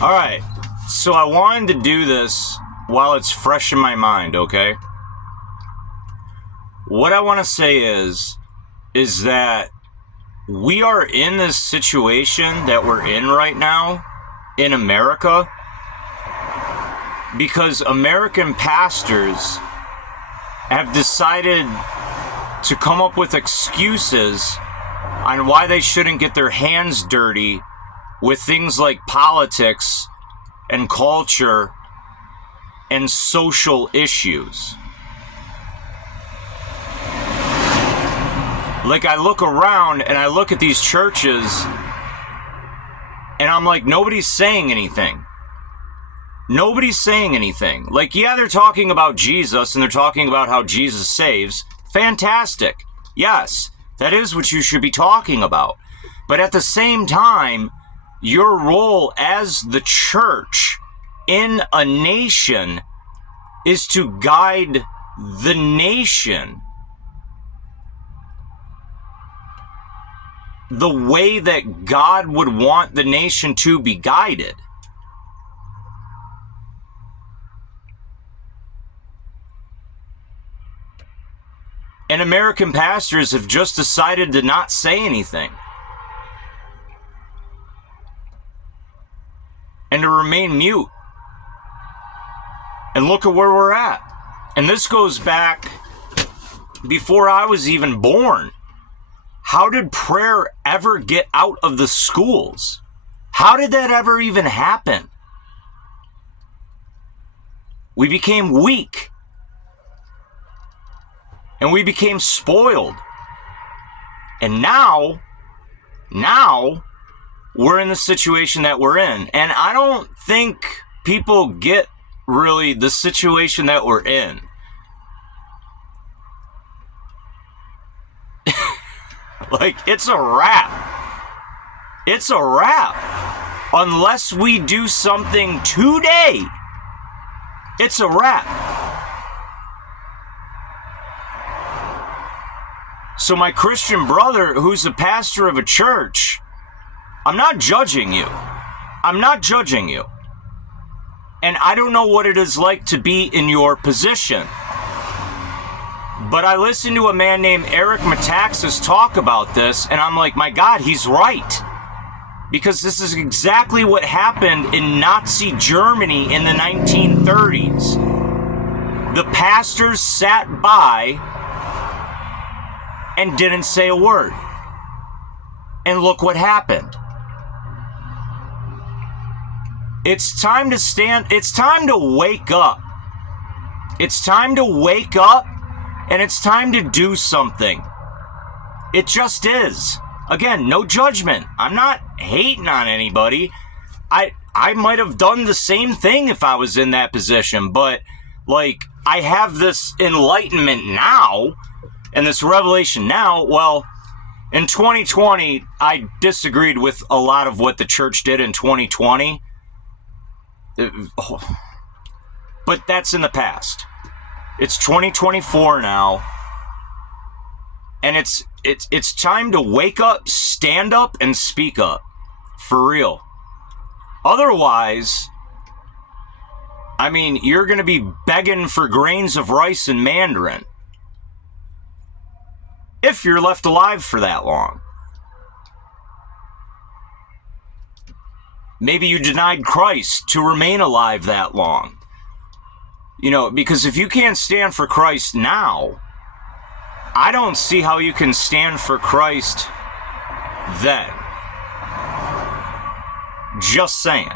All right, so I wanted to do this while it's fresh in my mind, okay? What I want to say is that we are in this situation that we're in right now in America because American pastors have decided to come up with excuses on why they shouldn't get their hands dirty with things like politics and culture and social issues. Like, I look around and I look at these churches and I'm like, nobody's saying anything. Nobody's saying anything. Like, yeah, they're talking about Jesus and they're talking about how Jesus saves. Fantastic. Yes, that is what you should be talking about. But at the same time, your role as the church in a nation is to guide the nation the way that God would want the nation to be guided. And American pastors have just decided to not say anything and to remain mute. And look at where we're at. And this goes back before I was even born. How did prayer ever get out of the schools? How did that ever even happen? We became weak. And we became spoiled. And now we're in the situation that we're in. And I don't think people get really the situation that we're in. Like, it's a wrap. It's a wrap. Unless we do something today, it's a wrap. So my Christian brother, who's a pastor of a church, I'm not judging you. I'm not judging you. And I don't know what it is like to be in your position. But I listened to a man named Eric Metaxas talk about this, and I'm like, my God, he's right. Because this is exactly what happened in Nazi Germany in the 1930s. The pastors sat by and didn't say a word. And look what happened. It's time to stand. It's time to wake up. It's time to wake up, and it's time to do something. It just is. Again, no judgment. I'm not hating on anybody. I might have done the same thing if I was in that position, but like, I have this enlightenment now and this revelation now. Well, in 2020, I disagreed with a lot of what the church did in 2020. But that's in the past. It's 2024 now. And it's time to wake up, stand up, and speak up. For real. Otherwise, I mean, you're going to be begging for grains of rice in Mandarin. If you're left alive for that long. Maybe you denied Christ to remain alive that long. You know, because if you can't stand for Christ now, I don't see how you can stand for Christ then. Just saying.